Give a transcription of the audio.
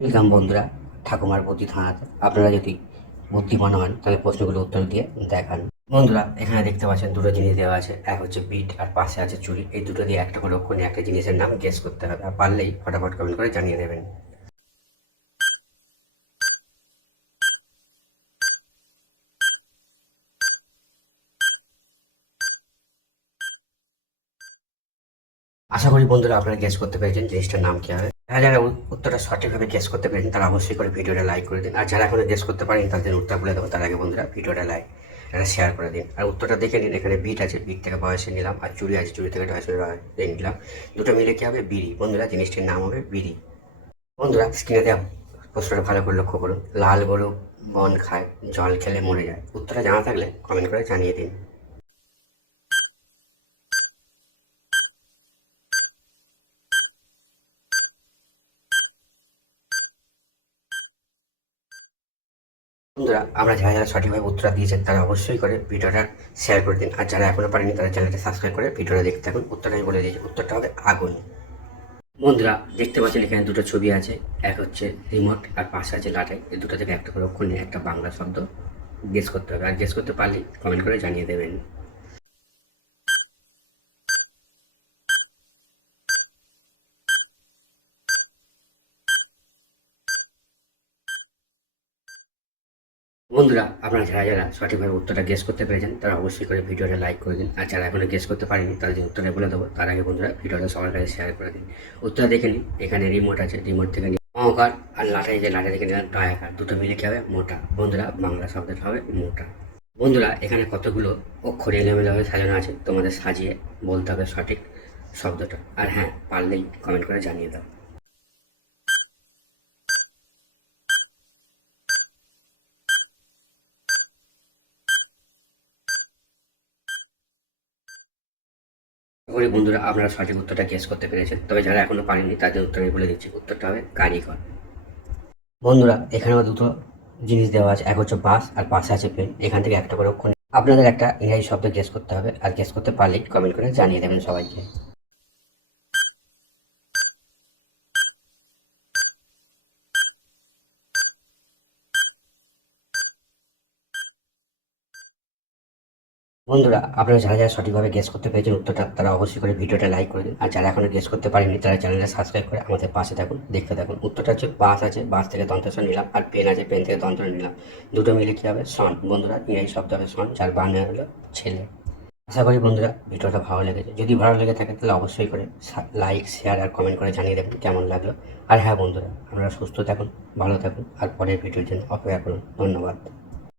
Welcome বন্ধুরা ঠাকুমার বুদ্ধি থানাতে। আপনারা যদি বুদ্ধিমান হন তাহলে প্রশ্নগুলো উত্তর দিয়ে দেখান। বন্ধুরা এখানে দেখতে পাচ্ছেন দুটো জিনিস দেওয়া আছে, এক হচ্ছে বিট আর পাশে আছে চুড়ি। এই দুটো দিয়ে একটা করে অক্ষর নিয়ে একটা জিনিসের নাম গেস করতে হবে, আর পারলেই ফটাফট কমেন্ট করে জানিয়ে দেবেন। আশা করি বন্ধুরা আপনারা গেস করতে পেরেছেন জিনিসটার নাম কি হবে। যারা যারা উত্তরটা সঠিকভাবে গেস করতে পেরেছেন তারা অবশ্যই করে ভিডিওটা লাইক করে দিন, আর যারা এখনো গেস করতে পারেন তাদের উত্তর বলে দেবো, তার আগে বন্ধুরা ভিডিওটা লাইক এটা শেয়ার করে দিন। আর উত্তরটা দেখে নিন, এখানে বিট আছে, বিট থেকে বয়সে নিলাম, আর চুড়ি আছে, চুড়ি থেকে বয়সে নিলাম। দুটো মিলে কি হবে? বিড়ি। বন্ধুরা জিনিসটির নাম হবে বিড়ি। বন্ধুরা স্ক্রিনে দেওয়া প্রশ্নটা ভালো করে লক্ষ্য করুন। লাল গরু বন খায়, জল খেলে মরে যায়। উত্তরটা জানা থাকলে কমেন্ট করে জানিয়ে দিন। বন্ধুরা আমরা যারা যারা সঠিকভাবে উত্তর দিয়েছেন তারা অবশ্যই করে ভিডিওটা শেয়ার করে দিন, আর যারা এখনো পারেনি তারা চ্যানেলটা সাবস্ক্রাইব করে ভিডিওটা দেখতে থাকুন। উত্তরটা আমি বলে দিয়েছি, উত্তরটা হবে আগুন। বন্ধুরা দেখতে পাচ্ছেন এখানে দুটো ছবি আছে, এক হচ্ছে রিমোট আর পাশে আছে লাটাই। এই দুটো থেকে একটা করে অক্ষর নিয়ে একটা বাংলা শব্দ গেস করতে হবে, আর গেস করতে পারলেই কমেন্ট করে জানিয়ে দেবেন। বন্ধুরা আপনারা যারা যারা সঠিকভাবে উত্তরটা গেস করতে পেরেছেন তারা অবশ্যই করে ভিডিওটা লাইক করে দিন, আর যারা এখনো গেস করতে পারেনি তাদের যে উত্তরটা বলে দেবো তার আগে বন্ধুরা ভিডিওটা সবার কাছে শেয়ার করে দিন। উত্তরটা দেখে নিন, এখানে রিমোট আছে, রিমোট থেকে নিন অহংকার, আর লাঠাই যে লাঠা থেকে নিলাম টায়াকার। দুটো মিলে কি হবে? মোটা। বন্ধুরা বাংলা শব্দটা হবে মোটা। বন্ধুরা এখানে কতগুলো অক্ষর এলোমেলোভাবে সাজানো আছে, তোমাদের সাজিয়ে বলতে হবে সঠিক শব্দটা, আর হ্যাঁ পারলেই কমেন্ট করে জানিয়ে দাও। করি বন্ধুরা আপনারা সঠিক উত্তরটা গেস করতে পেরেছেন, তবে যারা এখনো পারেননি তাদের উত্তর আমি বলে দিচ্ছি, উত্তরটা হবে কারিগর। বন্ধুরা এখানে আমার দুটো জিনিস দেওয়া আছে, এক হচ্ছে বাস আর পাশে আছে পেন। এখান থেকে একটা করে অক্ষর আপনাদের একটা ইংরেজি শব্দ গেস করতে হবে, আর গেস করতে পারলেই কমেন্ট করে জানিয়ে দেবেন সবাইকে। বন্ধুরা আপনারা যারা যারা সঠিকভাবে গেস করতে পেরেছেন উত্তরটা তারা অবশ্যই করে ভিডিওটা লাইক করে দিন, আর যারা এখনো গেস করতে পারেনি তারা চ্যানেলটা সাবস্ক্রাইব করে আমাদের পাশে থাকুন, দেখতে থাকুন। উত্তরটা হচ্ছে বাস আছে, বাস থেকে দন্তেশ্বর নিলাম, আর পেন আছে, পেন থেকে দন্ত নিলাম। দুটো মিলে কী হবে? সন। বন্ধুরা ইংরেজি শব্দ হবে সন, যার বাংলা হলো ছেলে। আশা করি বন্ধুরা ভিডিওটা ভালো লেগেছে। যদি ভালো লেগে থাকে তাহলে অবশ্যই করে লাইক শেয়ার আর কমেন্ট করে জানিয়ে দেবেন কেমন লাগলো। আর হ্যাঁ বন্ধুরা আপনারা সুস্থ থাকুন, ভালো থাকুন, আর পরের ভিডিওর জন্য অপেক্ষা করুন। ধন্যবাদ।